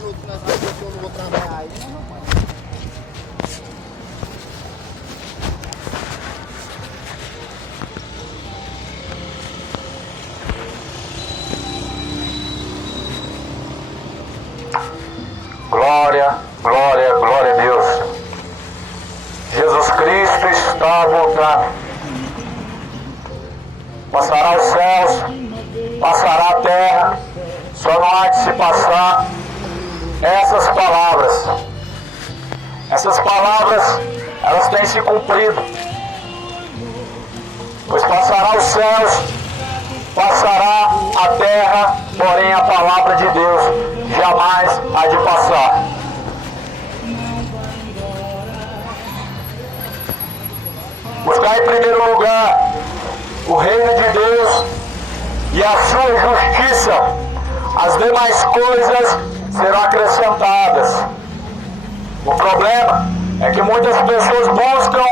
minutos que nós vamos ver que eu não vou trabalhar aí, nós não vamos. Glória, glória, glória a Deus. Jesus Cristo está voltando. Passará os céus, passará a terra, só não há de se passar essas palavras. Essas palavras, elas têm se cumprido. Pois passará os céus, passará a terra, porém a palavra de Deus jamais há de passar. Buscar em primeiro lugar o reino de Deus e a sua justiça, as demais coisas serão acrescentadas. O problema é que muitas pessoas buscam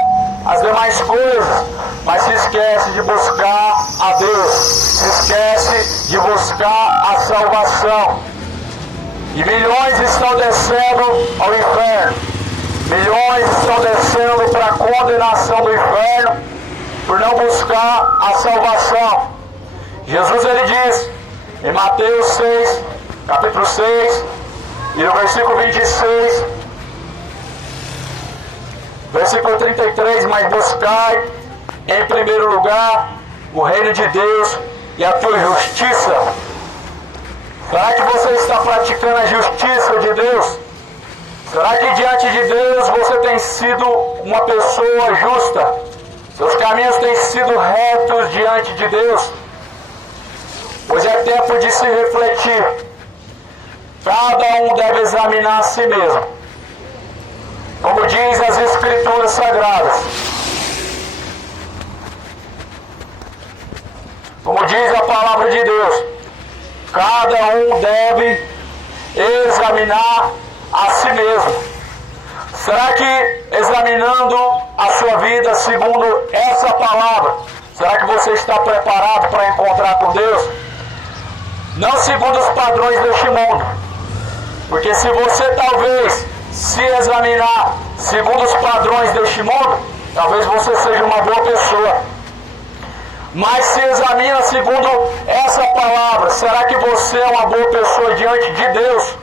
as demais coisas, mas se esquece de buscar a Deus, se esquece de buscar a salvação. E milhões estão descendo ao inferno, milhões estão descendo para a condenação do inferno por não buscar a salvação. Jesus ele diz em Mateus 6, capítulo 6, e no versículo 26, versículo 33, mas buscai em primeiro lugar o reino de Deus e a tua justiça. Será que você está praticando a justiça de Deus? Será que diante de Deus você tem sido uma pessoa justa? Seus caminhos têm sido retos diante de Deus? Pois é tempo de se refletir. Cada um deve examinar a si mesmo. Como diz as Escrituras Sagradas. Como diz a palavra de Deus. Cada um deve examinar a si mesmo. Será que examinando a sua vida segundo essa palavra, será que você está preparado para encontrar com Deus? Não segundo os padrões deste mundo. Porque se você talvez se examinar segundo os padrões deste mundo, talvez você seja uma boa pessoa. Mas se examina segundo essa palavra, será que você é uma boa pessoa diante de Deus?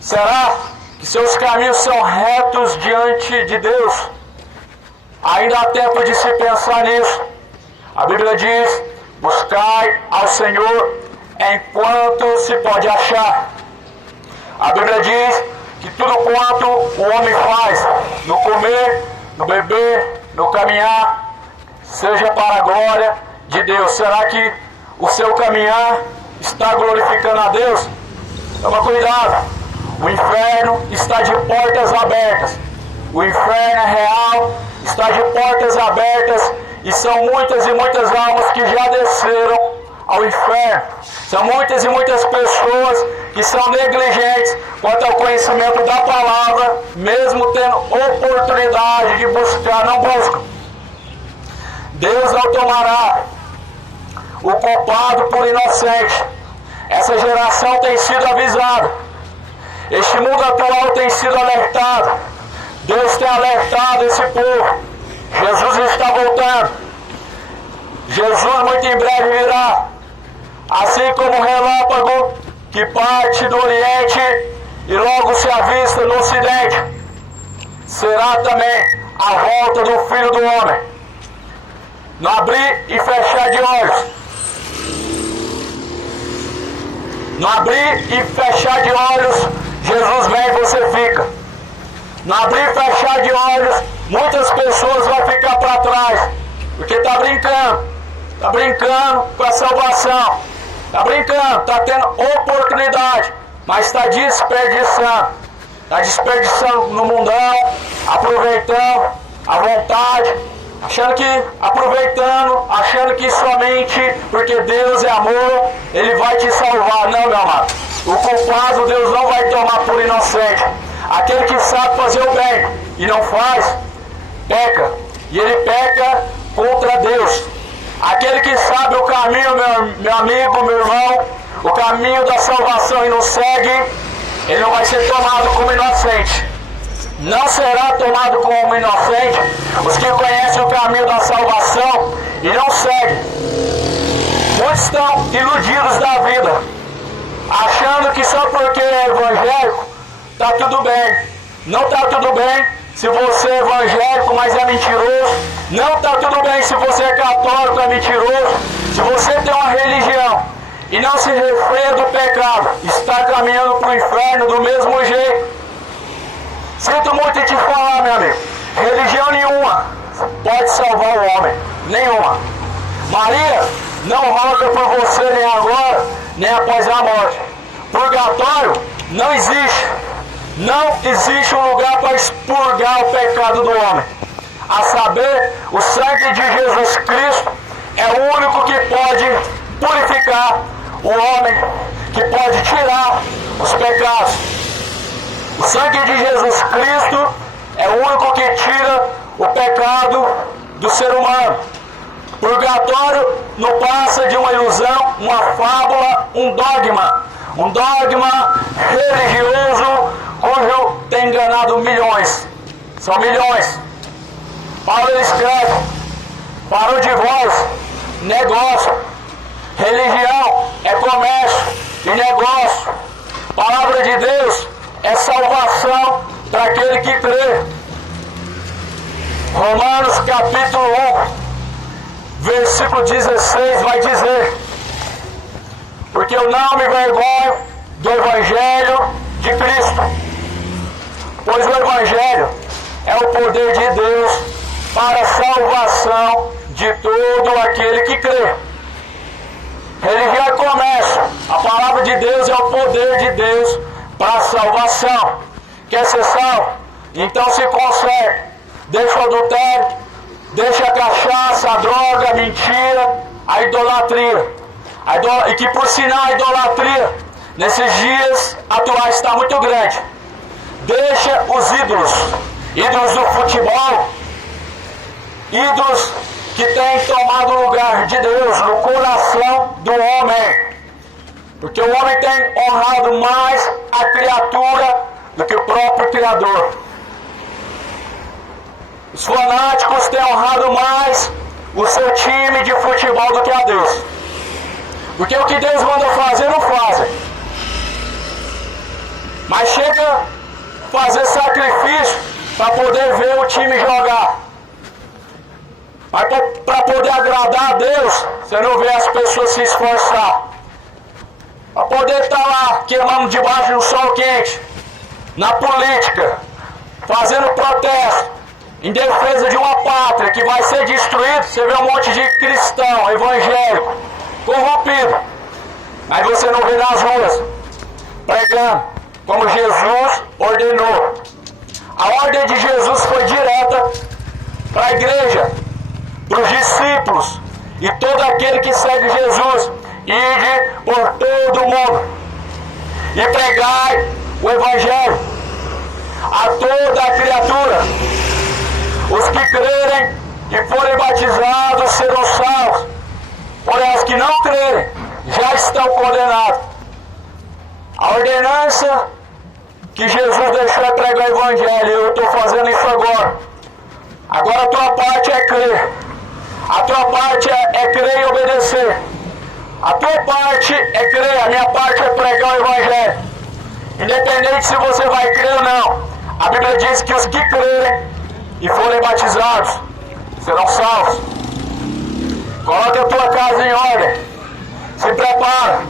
Será que seus caminhos são retos diante de Deus? Ainda há tempo de se pensar nisso. A Bíblia diz: buscai ao Senhor enquanto se pode achar. A Bíblia diz que tudo quanto o homem faz, no comer, no beber, no caminhar, seja para a glória de Deus. Será que o seu caminhar está glorificando a Deus? Toma cuidado. O inferno está de portas abertas. O inferno é real, está de portas abertas, e são muitas e muitas almas que já desceram ao inferno. São muitas e muitas pessoas que são negligentes quanto ao conhecimento da palavra, mesmo tendo oportunidade de buscar, não buscam. Deus não tomará o culpado por inocente. Essa geração tem sido avisada. Este mundo atual tem sido alertado. Deus tem alertado esse povo. Jesus está voltando. Jesus muito em breve virá. Assim como um relâmpago que parte do Oriente e logo se avista no Ocidente, será também a volta do Filho do Homem. No abrir e fechar de olhos. No abrir e fechar de olhos, Jesus vem e você fica. No abrir e fechar de olhos, muitas pessoas vão ficar para trás, porque está brincando com a salvação, está brincando, está tendo oportunidade, mas está desperdiçando no mundão, aproveitando a vontade, achando que somente porque Deus é amor, Ele vai te salvar. Não, meu amado. O culpado Deus não vai tomar por inocente. Aquele que sabe fazer o bem e não faz, peca. E ele peca contra Deus. Aquele que sabe o caminho, meu amigo, meu irmão, o caminho da salvação e não segue, ele não vai ser tomado como inocente. Não será tomado como inocente os que conhecem o caminho da salvação e não seguem. Muitos estão iludidos da vida, achando que só porque é evangélico está tudo bem. Não está tudo bem se você é evangélico, mas é mentiroso. Não está tudo bem se você é católico, é mentiroso. Se você tem uma religião e não se refreia do pecado, está caminhando para o inferno do mesmo jeito. Sinto muito em te falar, meu amigo. Religião nenhuma pode salvar o homem. Nenhuma. Maria não roga por você nem agora, nem após a morte. Purgatório não existe. Não existe um lugar para expurgar o pecado do homem. A saber, o sangue de Jesus Cristo é o único que pode purificar o homem, que pode tirar os pecados. O sangue de Jesus Cristo é o único que tira o pecado do ser humano. Purgatório não passa de uma ilusão, uma fábula, um dogma religioso cujo tem enganado milhões. São milhões. Paulo escreve: para o divórcio, negócio. Religião é comércio e negócio. Palavra de Deus é salvação para aquele que crê. Romanos capítulo 1, versículo 16 vai dizer: porque eu não me envergonho do Evangelho de Cristo, pois o Evangelho é o poder de Deus para a salvação de todo aquele que crê. Religião é comércio. A palavra de Deus é o poder de Deus para a salvação. Quer ser salvo? Então se conserte. Deixa o adultério, deixa a cachaça, a droga, a mentira, a idolatria. E que por sinal a idolatria nesses dias atuais está muito grande. Deixa os ídolos do futebol, ídolos que têm tomado o lugar de Deus no coração do homem. Porque o homem tem honrado mais a criatura do que o próprio Criador. Os fanáticos têm honrado mais o seu time de futebol do que a Deus. Porque o que Deus manda fazer, não fazem. Mas chega a fazer sacrifício para poder ver o time jogar. Mas para poder agradar a Deus, você não vê as pessoas se esforçar. Para poder estar lá queimando debaixo do sol quente, na política, fazendo protesto, em defesa de uma pátria que vai ser destruída, você vê um monte de cristão, evangélico, corrompido. Mas você não vê nas ruas, pregando, como Jesus ordenou. A ordem de Jesus foi direta para a igreja, para os discípulos e todo aquele que segue Jesus. Ide por todo o mundo e pregai o Evangelho a toda a criatura. Os que crerem e forem batizados serão salvos, porém os que não crerem já estão condenados. A ordenança que Jesus deixou é pregar o Evangelho, e eu estou fazendo isso agora. Agora a tua parte é crer. A tua parte é crer e obedecer. A tua parte é crer, a minha parte é pregar o Evangelho. Independente se você vai crer ou não, a Bíblia diz que os que crerem e forem batizados serão salvos. Coloque a tua casa em ordem. Se prepara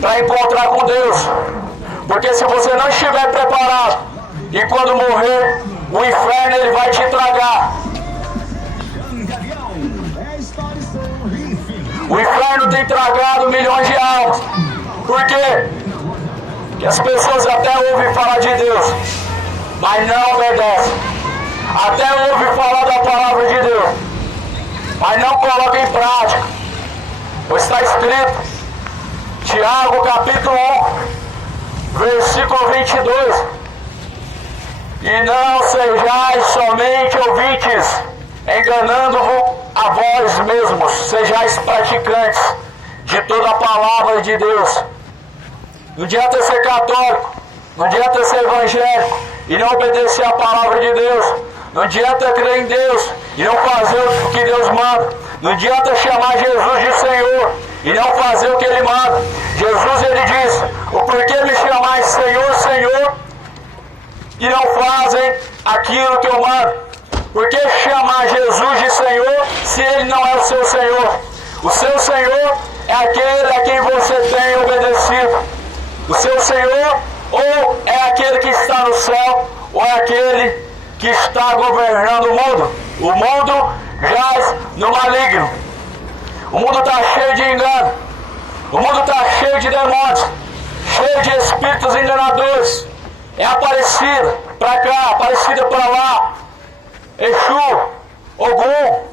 para encontrar com Deus. Porque se você não estiver preparado, e quando morrer, o inferno ele vai te tragar. O inferno tem tragado milhões de almas. Por quê? Porque as pessoas até ouvem falar de Deus, mas não obedecem. Até ouvem falar da palavra de Deus, mas não colocam em prática. Pois está escrito, Tiago capítulo 1, versículo 22. E não sejais somente ouvintes, enganando-vos a vós mesmos, sejais praticantes de toda a palavra de Deus. Não adianta ser católico, Não adianta ser evangélico e não obedecer a palavra de Deus. Não adianta crer em Deus e não fazer o que Deus manda. Não adianta chamar Jesus de Senhor e não fazer o que Ele manda. Jesus, Ele diz: o porquê me chamais Senhor, Senhor, e não fazem aquilo que eu mando? Por que chamar Jesus de Senhor se Ele não é o seu Senhor? O seu Senhor é aquele a quem você tem obedecido. O seu Senhor ou é aquele que está no céu, ou é aquele que está governando o mundo. O mundo jaz no maligno. O mundo está cheio de engano. O mundo está cheio de demônios, cheio de espíritos enganadores. É Aparecida para cá, Aparecida para lá, Exu, Ogum,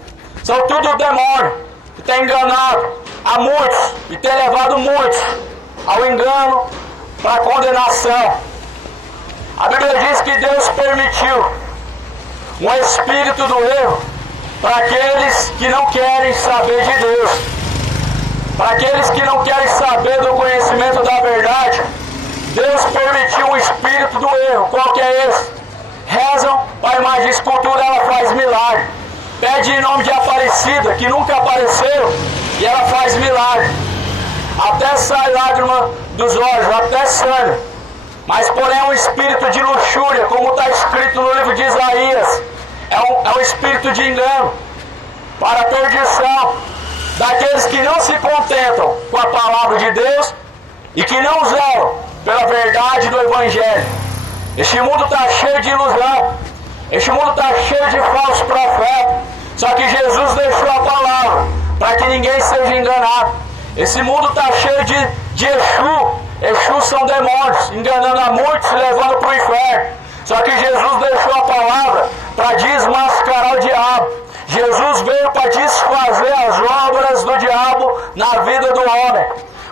são tudo demônio que tem enganado a muitos e tem levado muitos ao engano, para a condenação. A Bíblia diz que Deus permitiu um espírito do erro para aqueles que não querem saber de Deus, para aqueles que não querem saber do conhecimento da verdade. Deus permitiu um espírito do erro. Qual que é esse? Rezam para a imagem de escultura, ela faz milagre. Pede em nome de Aparecida, que nunca apareceu, e ela faz milagre. Até sai lágrima dos olhos, até sangue. Mas porém é um espírito de luxúria, como está escrito no livro de Isaías. É um espírito de engano, para a perdição daqueles que não se contentam com a palavra de Deus e que não zelam pela verdade do Evangelho. Este mundo está cheio de ilusão. Este mundo está cheio de falsos profetas. Só que Jesus deixou a palavra para que ninguém seja enganado. Esse mundo está cheio de Exu. Exu são demônios, enganando a muitos, levando para o inferno. Só que Jesus deixou a palavra para desmascarar o diabo. Jesus veio para desfazer as obras do diabo na vida do homem.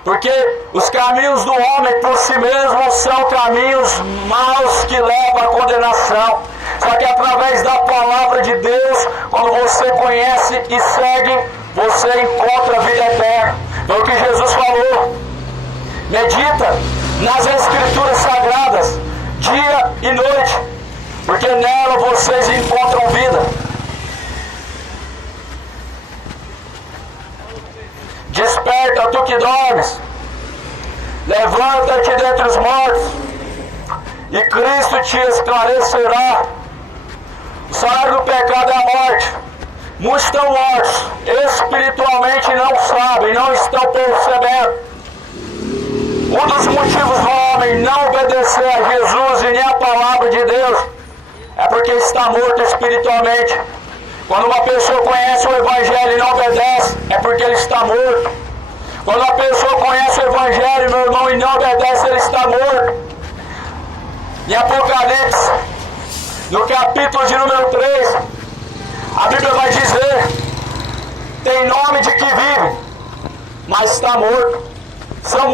Porque os caminhos do homem por si mesmos são caminhos maus que levam à condenação. Só que através da palavra de Deus, quando você conhece e segue, você encontra a vida eterna. Foi o que Jesus falou. Medita nas Escrituras Sagradas, dia e noite, porque nela vocês encontram vida. Desperta, tu que dormes, levanta-te dentre os mortos, e Cristo te esclarecerá. O salário do pecado é a morte. Muitos estão mortos, espiritualmente não sabem, não estão percebendo. Um dos motivos do homem não obedecer a Jesus e nem a palavra de Deus é porque está morto espiritualmente. Quando uma pessoa conhece o Evangelho e não obedece, é porque ele está morto. Quando uma pessoa conhece o Evangelho, meu irmão, e não obedece, ele está morto. Em Apocalipse, no capítulo de número 3, a Bíblia vai dizer: tem nome de que vive, mas está morto. São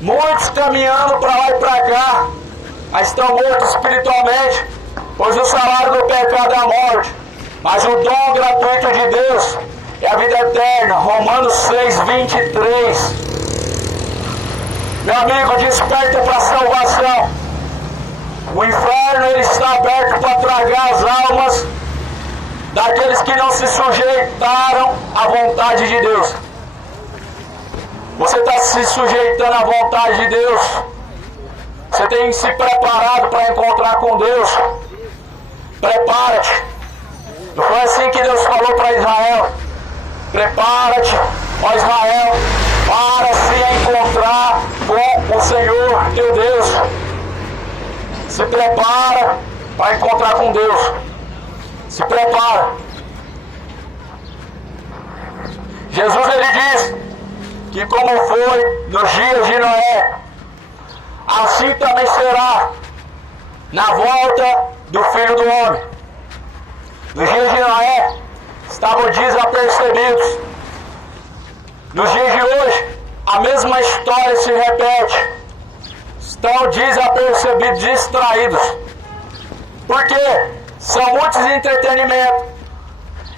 muitos caminhando para lá e para cá, mas estão mortos espiritualmente, pois o salário do pecado é a morte, mas o dom gratuito de Deus é a vida eterna. Romanos 6:23. Meu amigo, desperta para a salvação. O inferno ele está aberto para tragar as almas daqueles que não se sujeitaram à vontade de Deus. Você está se sujeitando à vontade de Deus? Você tem se preparado para encontrar com Deus? Prepara-te. Não foi assim que Deus falou para Israel? Prepara-te, ó Israel, para se encontrar com o Senhor teu Deus. Se prepara para encontrar com Deus. Se prepara. Jesus ele diz que como foi nos dias de Noé, assim também será na volta do Filho do Homem. Nos dias de Noé estavam desapercebidos. Nos dias de hoje, a mesma história se repete. Estão desapercebidos, distraídos. Por quê? São muitos entretenimentos.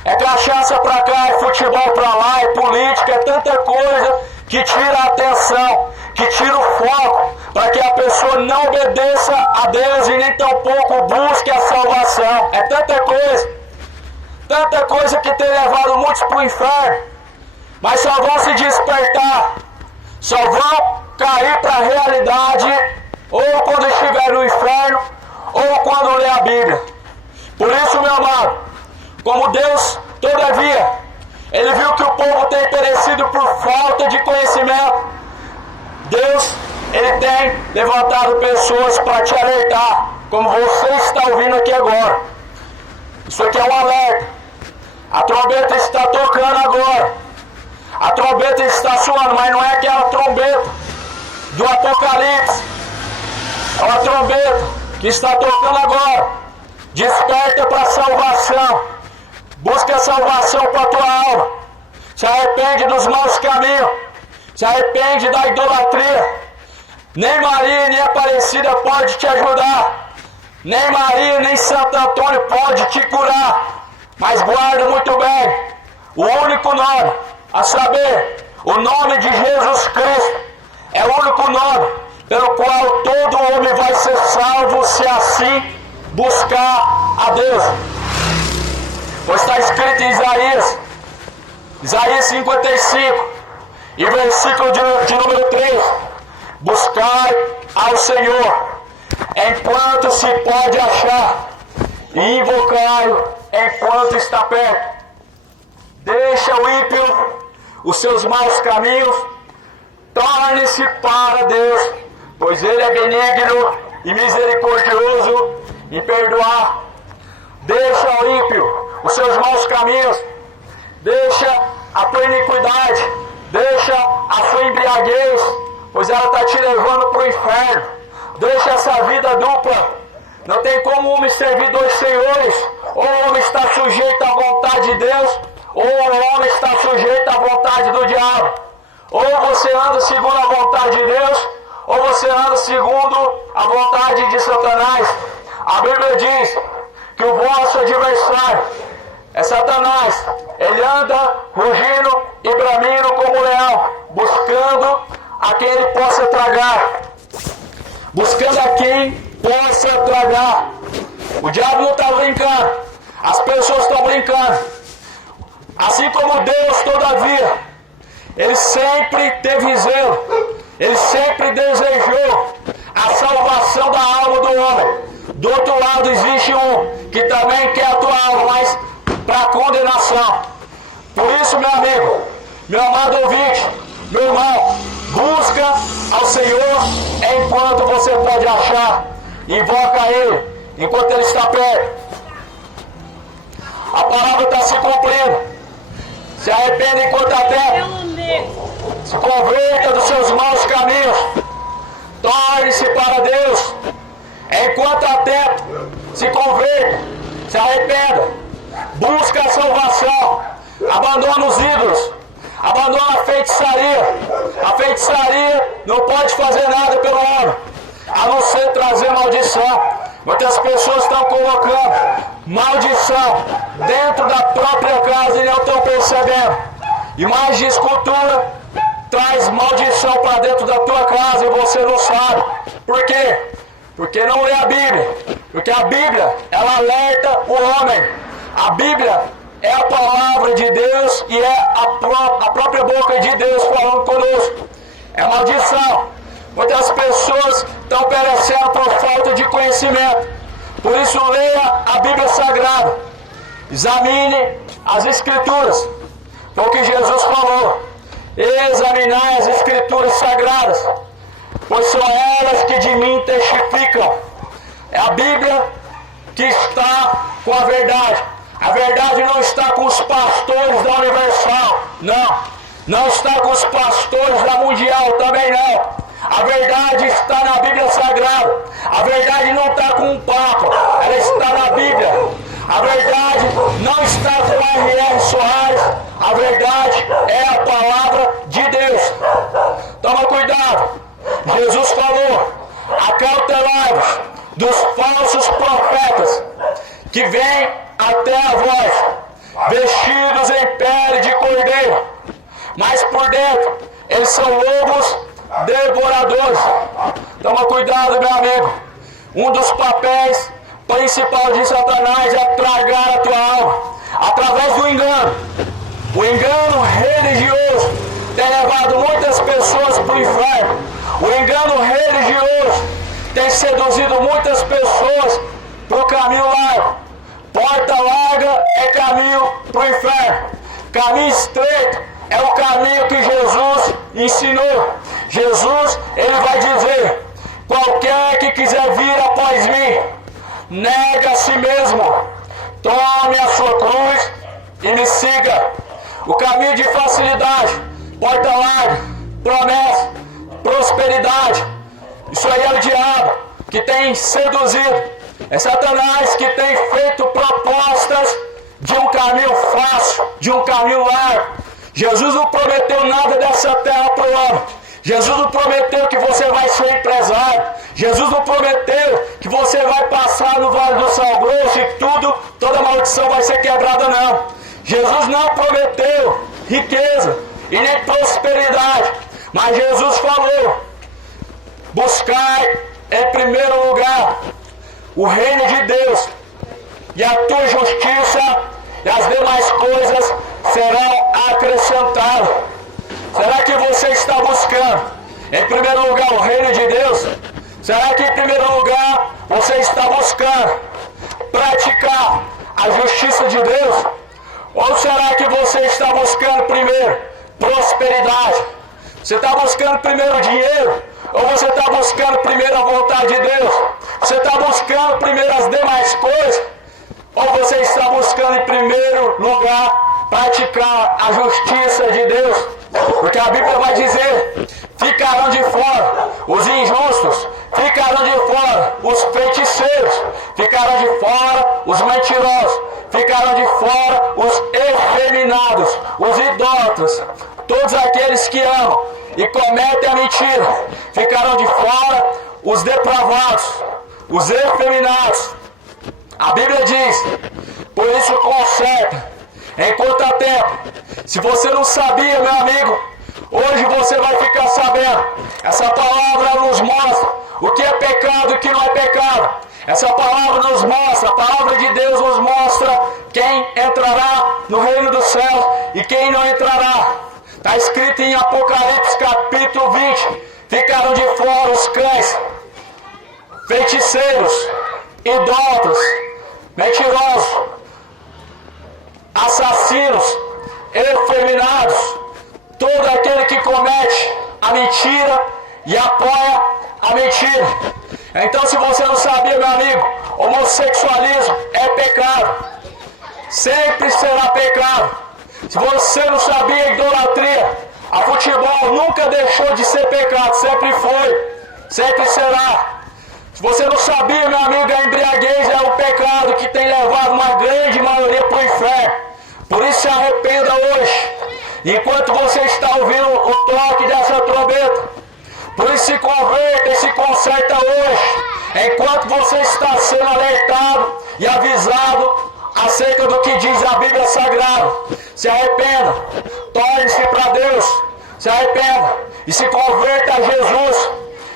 É cachaça pra cá, é futebol pra lá, é política, é tanta coisa que tira a atenção, que tira o foco para que a pessoa não obedeça a Deus e nem tampouco busque a salvação. É tanta coisa que tem levado muitos para o inferno, mas só vão se despertar, só vão cair para a realidade ou quando estiver no inferno ou quando ler a Bíblia. Por isso, meu amado, como Deus, todavia, Ele viu que o povo tem perecido por falta de conhecimento, Deus, Ele tem levantado pessoas para te alertar, como você está ouvindo aqui agora. Isso aqui é um alerta. A trombeta está tocando agora. A trombeta está soando, mas não é aquela trombeta do Apocalipse. É uma trombeta que está tocando agora. Desperta para a salvação. Busca a salvação para a tua alma. Se arrepende dos maus caminhos. Se arrepende da idolatria. Nem Maria nem Aparecida pode te ajudar. Nem Maria nem Santo Antônio pode te curar. Mas guarda muito bem o único nome, a saber, o nome de Jesus Cristo. É o único nome pelo qual todo homem vai ser salvo se assim buscar a Deus. Pois está escrito em Isaías 55, e versículo de número 3: buscai ao Senhor enquanto se pode achar, e invocai-o enquanto está perto. Deixa o ímpio os seus maus caminhos, torne-se para Deus, pois Ele é benigno e misericordioso em perdoar. Deixa o ímpio os seus maus caminhos, deixa a tua iniquidade, deixa a sua embriaguez, pois ela está te levando para o inferno. Deixa essa vida dupla. Não tem como um homem servir dois senhores. Ou o homem está sujeito à vontade de Deus, ou o homem está sujeito à vontade do diabo. Ou você anda segundo a vontade de Deus, ou você anda segundo a vontade de Satanás. A Bíblia diz que o vosso adversário é Satanás. Ele anda rugindo e bramindo como um leão, buscando a quem ele possa tragar. Buscando a quem possa tragar. O diabo não está brincando, as pessoas estão brincando. Assim como Deus, todavia, Ele sempre teve zelo, Ele sempre desejou a salvação da alma do homem. Do outro lado existe um que também quer a tua alma, mas para condenação. Por isso, meu amigo, meu amado ouvinte, meu irmão, busca ao Senhor enquanto você pode achar. Invoca Ele enquanto Ele está perto. A palavra está se cumprindo. Se arrependa enquanto há tempo. Se converta dos seus maus caminhos. Torne-se para Deus enquanto há tempo. Se converta. Se arrependa. Busca a salvação. Abandona os ídolos. Abandona a feitiçaria. A feitiçaria não pode fazer nada pelo homem, a não ser trazer maldição. Muitas pessoas estão colocando maldição dentro da própria casa e não estão percebendo. Imagem de escultura traz maldição para dentro da tua casa e você não sabe. Por quê? Porque não lê a Bíblia. Porque a Bíblia, ela alerta o homem. A Bíblia é a palavra de Deus e é a própria boca de Deus falando conosco. É maldição. Muitas pessoas estão perecendo por falta de conhecimento. Por isso, leia a Bíblia Sagrada. Examine as Escrituras. Foi o que Jesus falou. Examinai as Escrituras Sagradas, pois são elas que de mim testificam. É a Bíblia que está com a verdade. A verdade não está com os pastores da Universal. Não está com os pastores da Mundial, também não. A verdade está na Bíblia Sagrada. A verdade não está com um Papa, ela está na Bíblia. A verdade não está com R.R. Soares. A verdade é a palavra de Deus. Toma cuidado. Jesus falou: acautelai-vos dos falsos profetas que vêm até a vós, vestidos em pele de cordeiro, mas por dentro eles são lobos devoradores. Toma cuidado, meu amigo. Um dos papéis principais de Satanás é tragar a tua alma através do engano. O engano religioso tem levado muitas pessoas para o inferno. O engano religioso tem seduzido muitas pessoas para o caminho largo. Porta larga é caminho para o inferno. Caminho estreito é o caminho que Jesus ensinou. Jesus, ele vai dizer: qualquer que quiser vir após mim, nega a si mesmo, tome a sua cruz e me siga. O caminho de facilidade, porta larga, promessa, prosperidade. Isso aí é o diabo que tem seduzido. É Satanás que tem feito propostas de um caminho fácil, de um caminho largo. Jesus não prometeu nada dessa terra para o homem. Jesus não prometeu que você vai ser empresário. Jesus não prometeu que você vai passar no Vale do Sal Grosso e toda maldição vai ser quebrada, não. Jesus não prometeu riqueza e nem prosperidade. Mas Jesus falou: buscai em primeiro lugar o reino de Deus e a tua justiça, e as demais coisas serão acrescentadas. Será que você está buscando em primeiro lugar o reino de Deus? Será que em primeiro lugar você está buscando praticar a justiça de Deus? Ou será que você está buscando primeiro prosperidade? Você está buscando primeiro dinheiro? Ou você está buscando primeiro a vontade de Deus? Você está buscando primeiro as demais coisas? Ou você está buscando em primeiro lugar praticar a justiça de Deus? Porque a Bíblia vai dizer: ficarão de fora os injustos, ficarão de fora os feiticeiros, ficarão de fora os mentirosos, ficarão de fora os efeminados, os idólatras, todos aqueles que amam e cometem a mentira. Ficarão de fora os depravados, os efeminados. A Bíblia diz: por isso conserta enquanto há tempo. Se você não sabia, meu amigo, hoje você vai ficar sabendo. Essa palavra nos mostra o que é pecado e o que não é pecado. Essa palavra nos mostra, a palavra de Deus nos mostra quem entrará no reino dos céus e quem não entrará. Está escrito em Apocalipse capítulo 20: ficaram de fora os cães, feiticeiros, idólatras, mentirosos, assassinos, efeminados, todo aquele que comete a mentira e apoia a mentira. Então, se você não sabia, meu amigo, homossexualismo é pecado, sempre será pecado. Se você não sabia, idolatria a futebol nunca deixou de ser pecado, sempre foi, sempre será. Se você não sabia, meu amigo, a embriaguez é um pecado que tem levado uma grande maioria para o inferno. Por isso se arrependa hoje, enquanto você está ouvindo o toque dessa trombeta. Por isso se converta e se conserta hoje, enquanto você está sendo alertado e avisado acerca do que diz a Bíblia Sagrada. Se arrependa, torne-se para Deus, se arrependa e se converta a Jesus.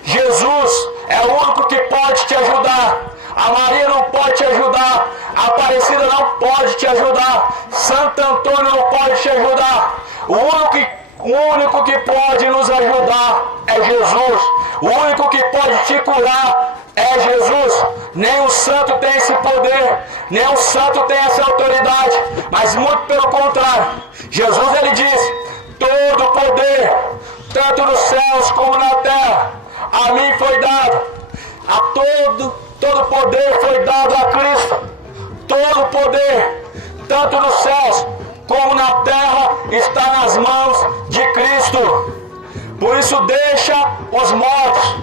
Jesus é o único que pode te ajudar. A Maria não pode te ajudar, a Aparecida não pode te ajudar, Santo Antônio não pode te ajudar. O único que pode nos ajudar é Jesus. O único que pode te curar é Jesus. Nem o santo tem esse poder, nem o santo tem essa autoridade, mas muito pelo contrário. Jesus, ele diz: todo poder, tanto nos céus como na terra, a mim foi dado. A todo poder foi dado a Cristo. Todo poder, tanto nos céus como na terra, está nas mãos de Cristo. Por isso deixa os mortos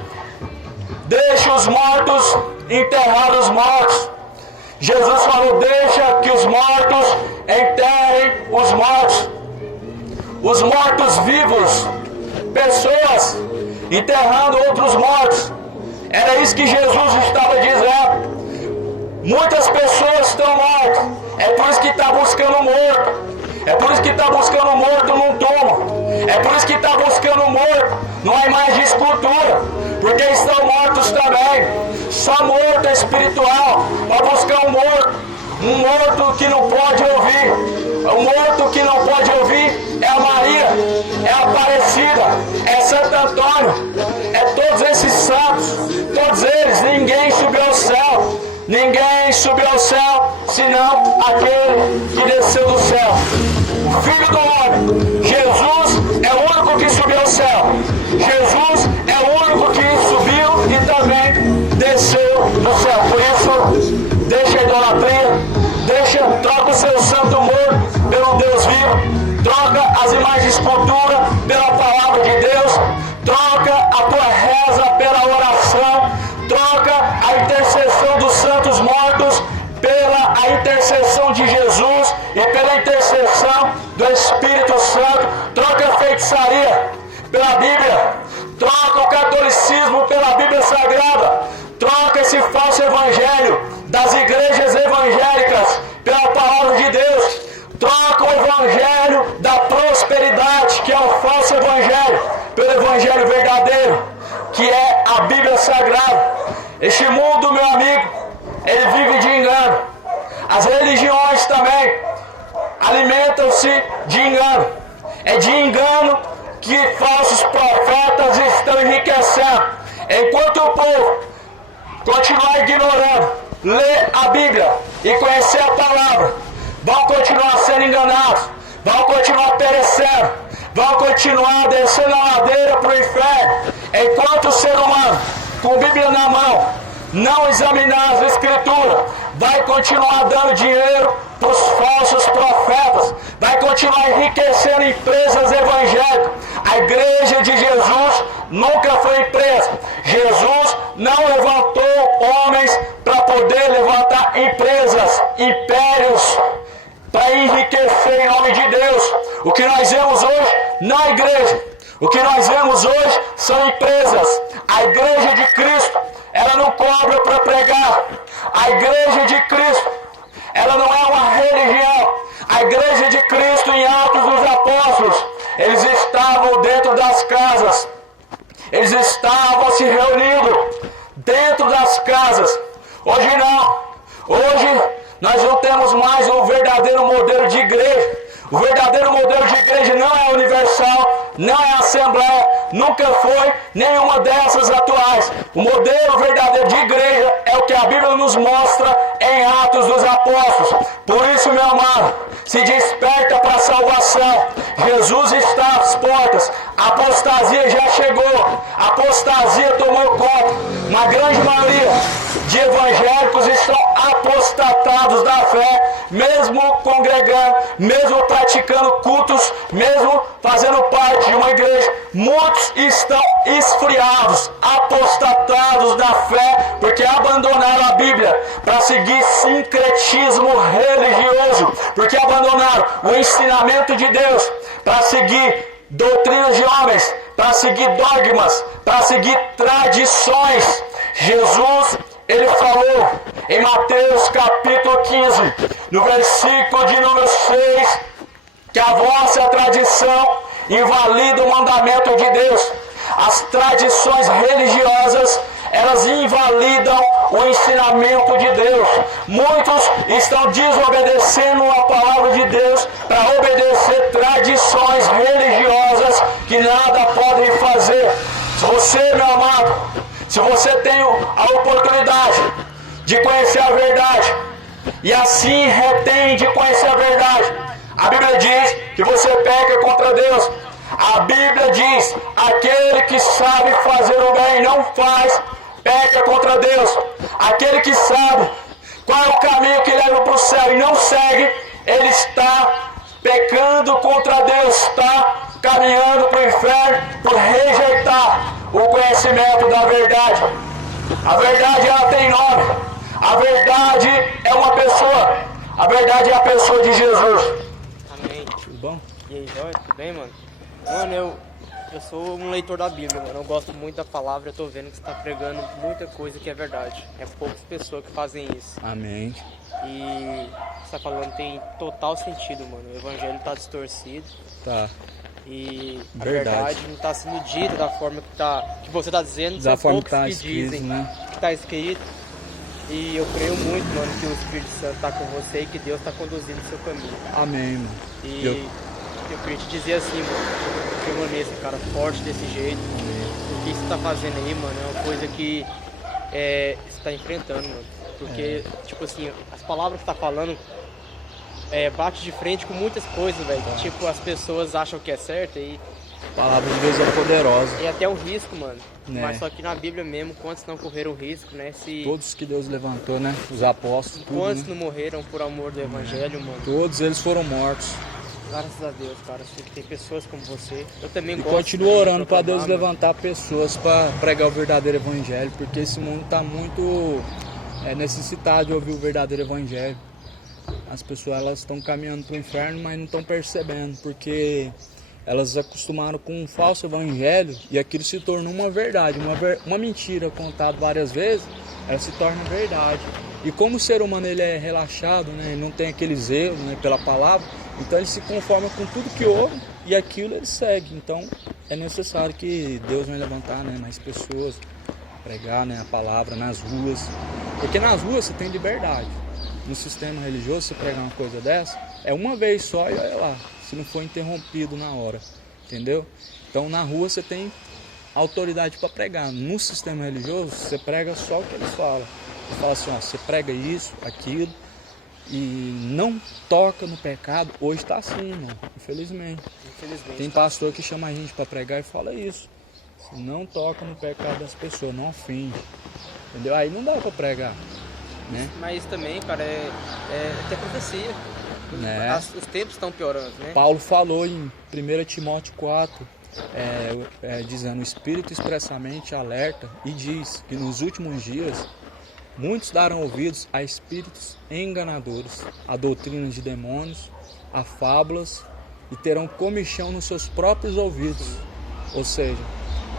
enterrar os mortos. Jesus falou: deixa que os mortos enterrem os mortos. Os mortos vivos, pessoas enterrando outros mortos. Era isso que Jesus estava dizendo. Muitas pessoas estão mortas. É por isso que está buscando morto. É por isso que está buscando morto num túmulo. É por isso que está buscando morto numa imagem de sepultura, porque estão mortos também. Só morto espiritual, para buscar um morto que não pode ouvir. O morto que não pode ouvir é a Maria, é a Aparecida, é Santo Antônio, é todos esses santos, todos eles. Ninguém subiu ao céu, ninguém subiu ao céu, senão aquele que desceu do céu, o Filho do Homem. Jesus é o único que subiu ao céu, Jesus é o único que subiu e também desceu do céu. Por isso, deixa a idolatria, troca o seu santo amor pelo Deus vivo, troca as imagens de escultura pela palavra de Deus, troca a tua reza pela oração, troca a intercessão dos santos mortos pela a intercessão de Jesus e pela intercessão do Espírito Santo, troca a feitiçaria pela Bíblia, troca o catolicismo pela Bíblia Sagrada, troca esse falso evangelho das igrejas evangélicas pela palavra de Deus, troca o evangelho da prosperidade, que é o falso evangelho, pelo evangelho verdadeiro, que é a Bíblia Sagrada. Este mundo, meu amigo, ele vive de engano. As religiões também alimentam-se de engano. É de engano que falsos profetas estão enriquecendo. Enquanto o povo continuar ignorando, ler a Bíblia e conhecer a palavra, vão continuar sendo enganados, vão continuar perecendo, vão continuar descendo a ladeira para o inferno. Enquanto o ser humano, com a Bíblia na mão, não examinar as Escrituras, vai continuar dando dinheiro para os falsos profetas, vai continuar enriquecendo empresas evangélicas. A igreja de Jesus nunca foi empresa. Jesus não levantou homens para poder levantar empresas, impérios, para enriquecer em nome de Deus. O que nós vemos hoje não é igreja. O que nós vemos hoje são empresas. A igreja de Cristo, ela não cobra para pregar. A igreja de Cristo, ela não é uma religião. A igreja de Cristo, em Atos dos Apóstolos, eles estavam dentro das casas. Eles estavam se reunindo dentro das casas. Hoje não. Hoje nós não temos mais um verdadeiro modelo de igreja. O verdadeiro modelo de igreja não é universal, não é assembleia, nunca foi nenhuma dessas atuais. O modelo verdadeiro de igreja é o que a Bíblia nos mostra em Atos dos Apóstolos. Por isso, meu amado, se desperta para a salvação. Jesus está às portas. A apostasia já chegou. A apostasia tomou conta. Uma grande maioria de evangélicos estão apostatados da fé, mesmo congregando, mesmo praticando cultos, mesmo fazendo parte de uma igreja. Muitos estão esfriados, apostatados da fé, porque abandonaram a Bíblia para seguir sincretismo religioso, porque abandonaram o ensinamento de Deus para seguir doutrinas de homens, para seguir dogmas, para seguir tradições. Jesus, ele falou em Mateus capítulo 15, no versículo de número 6, que a vossa tradição invalida o mandamento de Deus. As tradições religiosas, elas invalidam o ensinamento de Deus. Muitos estão desobedecendo a palavra de Deus para obedecer tradições religiosas que nada podem fazer. Se você, meu amado, se você tem a oportunidade de conhecer a verdade e assim retém de conhecer a verdade, a Bíblia diz que você peca contra Deus. A Bíblia diz: aquele que sabe fazer o bem e não faz, peca contra Deus. Aquele que sabe qual é o caminho que leva para o céu e não segue, ele está pecando contra Deus, está caminhando para o inferno por rejeitar o conhecimento da verdade. A verdade, ela tem nome. A verdade é uma pessoa. A verdade é a pessoa de Jesus. Amém. Tudo bom? E aí, Jorge, tudo bem, mano? Mano, eu sou um leitor da Bíblia, mano. Eu gosto muito da palavra. Eu tô vendo que você tá pregando muita coisa que é verdade. É poucas pessoas que fazem isso. Amém. E você tá falando tem total sentido, mano. O evangelho tá distorcido. Tá. E E a Verdade. verdade não está sendo dita da forma que você está dizendo, Da são forma que poucos tá que escrito, dizem né? que está escrito. E eu creio muito, mano, que o Espírito Santo está com você e que Deus está conduzindo o seu caminho. Amém, mano. E eu queria te dizer assim, mano, permaneça, cara, forte desse jeito. O que você tá fazendo aí, mano, é uma coisa que você tá enfrentando, mano. Porque, tipo assim, as palavras que você tá falando bate de frente com muitas coisas, velho. Tipo, as pessoas acham que é certo e A palavra de Deus é poderosa. é até um risco, mano. Né? Mas só que na Bíblia mesmo, quantos não correram risco, né? Todos que Deus levantou, né? Os apóstolos, tudo, Quantos né? não morreram por amor do Evangelho, mano? Todos eles foram mortos. Graças a Deus, cara. Sei que tem pessoas como você. Eu também E gosto. continuo de orando para proclamar, Deus mano. levantar pessoas para pregar o verdadeiro evangelho, porque esse mundo está muito necessitado de ouvir o verdadeiro evangelho. As pessoas elas estão caminhando para o inferno, mas não estão percebendo, porque elas acostumaram com um falso evangelho e aquilo se tornou uma verdade, uma mentira contada várias vezes, ela se torna verdade. E como o ser humano ele é relaxado, né, ele não tem aquele zelo, né, pela palavra, então ele se conforma com tudo que ouve e aquilo ele segue. Então é necessário que Deus venha levantar, né, mais pessoas, pregar, né, a palavra nas ruas, porque nas ruas você tem liberdade. No sistema religioso, você pregar uma coisa dessa, é uma vez só e olha lá, se não for interrompido na hora, entendeu? Então na rua você tem autoridade para pregar. No sistema religioso, você prega só o que eles falam. Você fala assim, ó, você prega isso, aquilo, e não toca no pecado. Hoje está assim, irmão, infelizmente. Tem pastor que chama a gente para pregar e fala isso. Você não toca no pecado das pessoas, não ofende. Entendeu? Aí não dá para pregar. Né? Mas também, cara, é até profecia. Né? Os tempos estão piorando, né? Paulo falou em 1 Timóteo 4, dizendo, o Espírito expressamente alerta e diz que nos últimos dias muitos darão ouvidos a espíritos enganadores, a doutrinas de demônios, a fábulas e terão comichão nos seus próprios ouvidos. Ou seja,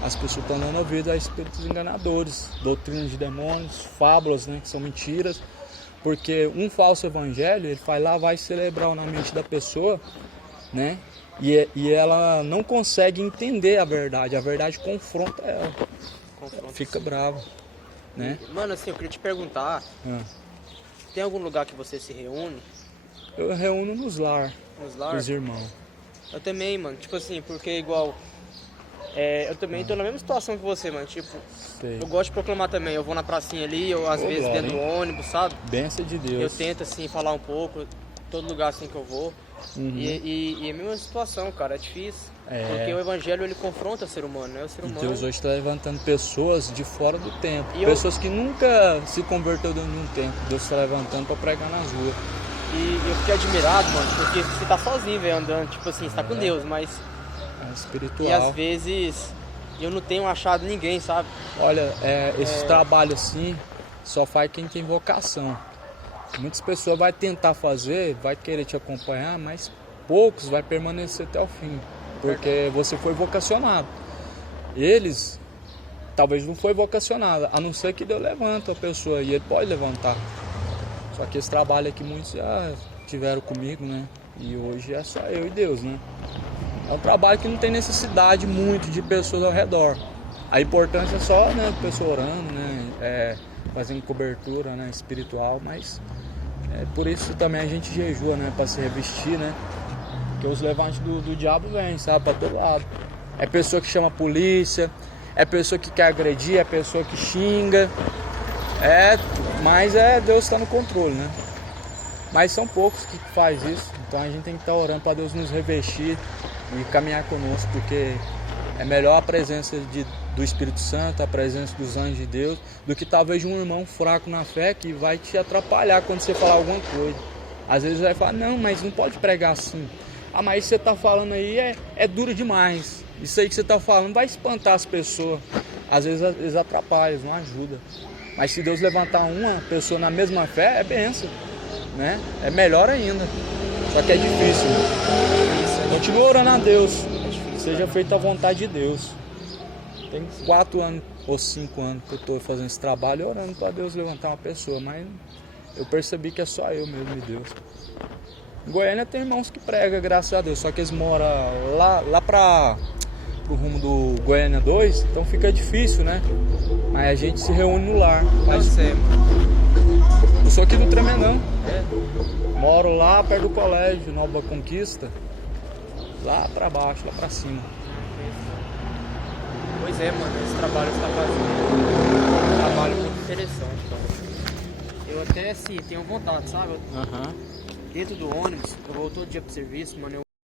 as pessoas estão dando ouvido a espíritos enganadores, doutrinas de demônios, fábulas, né, que são mentiras, porque um falso evangelho, ele vai celebrar na mente da pessoa, né, e ela não consegue entender a verdade confronta ela, fica brava, né. Mano, assim, eu queria te perguntar, tem algum lugar que você se reúne? Eu reúno nos lar, os irmãos. Eu também, mano, tipo assim, porque igual... eu também tô na mesma situação que você, mano. Tipo, Sei. eu gosto de proclamar também. Eu vou na pracinha ali, eu às vezes glória, dentro do ônibus, sabe? Bênção de Deus. Eu tento, assim, falar um pouco, todo lugar assim que eu vou. E é a mesma situação, cara, é difícil. Porque o evangelho, ele confronta o ser humano, né? O ser humano... Deus hoje está levantando pessoas de fora do tempo. E Pessoas que nunca se converteram dentro de um tempo. Deus está levantando para pregar nas ruas. E eu fiquei admirado, mano, porque você tá sozinho, velho, andando. Tipo assim, você tá com Deus, mas... É espiritual. E às vezes eu não tenho achado ninguém, sabe? Olha, esses trabalhos assim só faz quem tem vocação. Muitas pessoas vão tentar fazer, vai querer te acompanhar, mas poucos vai permanecer até o fim, porque você foi vocacionado. Eles talvez não foi vocacionado, a não ser que Deus levanta a pessoa e ele pode levantar. Só que esse trabalho aqui muitos já tiveram comigo, né? E hoje é só eu e Deus, né? É um trabalho que não tem necessidade muito de pessoas ao redor. A importância é só, né, pessoa orando, né, fazendo cobertura, né, espiritual, mas por isso também a gente jejua, né, para se revestir, né, porque os levantes do diabo vêm, sabe, para todo lado. É pessoa que chama a polícia, é pessoa que quer agredir, é pessoa que xinga, mas Deus está no controle, né. Mas são poucos que faz isso, então a gente tem que estar orando para Deus nos revestir e caminhar conosco, porque é melhor a presença do Espírito Santo, a presença dos anjos de Deus, do que talvez um irmão fraco na fé que vai te atrapalhar quando você falar alguma coisa. Às vezes vai falar, não, mas não pode pregar assim. Ah, mas isso que você está falando aí é duro demais. Isso aí que você está falando vai espantar as pessoas. Às vezes eles atrapalham, não ajudam. Mas se Deus levantar uma pessoa na mesma fé, é bênção, né? É melhor ainda. Só que é difícil. Continua orando a Deus. Seja feita a vontade de Deus. Tem 4 anos ou 5 anos que eu estou fazendo esse trabalho orando para Deus levantar uma pessoa, mas eu percebi que é só eu mesmo e Deus. Em Goiânia tem irmãos que pregam, graças a Deus, só que eles moram lá pro rumo do Goiânia 2, então fica difícil, né? Mas a gente se reúne no lar. Mas você, Eu sou aqui do Tremendão, é? moro lá perto do colégio, Nova Conquista, lá pra baixo, lá pra cima. Pois é, mano, esse trabalho que você tá fazendo é um trabalho muito interessante, cara. Eu até, assim, tenho vontade, sabe? Aham. Dentro do ônibus, eu vou todo dia pro serviço, mano,